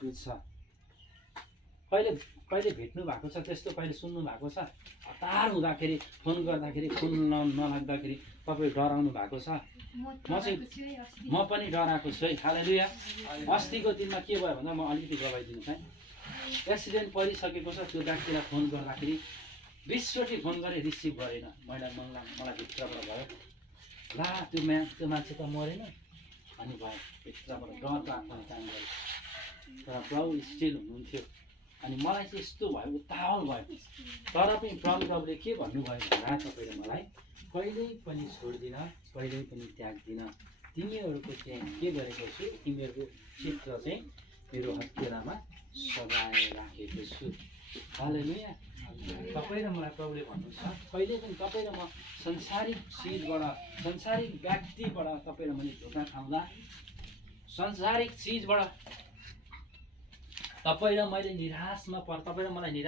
बुझ्छ। कहिले कहिले भेट्नु भएको छ त्यस्तो, कहिले सुन्नु भएको छ हतार हुँदाखेरि फोन गर्दाखेरि फोन नलाग्दाखेरि तपाईँ डराउनु भएको छ? म पनि डराएको छु है। हालेलुया। अस्तिको दिनमा के भयो भन्दा म अलिकति गवाइदिनुहोस् है। एक्सिडेन्ट परिसकेको छ, त्यो व्यक्तिलाई फोन गर्दाखेरि 20 चोटि फोन गरेँ, रिसिभ गरेन। मलाई भित्रबाट भयो ला त्यो मान्छे त मरेन अनि भयो, भित्रबाट डरको आत्माले काम गर्यो। तर प्रभु स्टिल हुनुहुन्थ्यो अनि मलाई चाहिँ यस्तो भयो, उतावल भयो। तर पनि प्रभुले के भन्नुभयो भन्दा तपाईँले मलाई कहिल्यै पनि छोड्दिन, कहिल्यै पनि त्याग्दिन। तिमीहरूको चाहिँ के गरेको छु, तिमीहरूको चित्र चाहिँ मेरो हत्केलामा सजाएर राखेको छु। हालेलुया। तपाईँ र मलाई प्रभुले भन्नुहुन्छ कहिले पनि तपाईँ र म संसारिक चिजबाट, संसारिक व्यक्तिबाट तपाईँ र मैले धोका खाउँदा, संसारिक चिजबाट तपाईँ र मैले निराशमा तपाईँ र मलाई निराश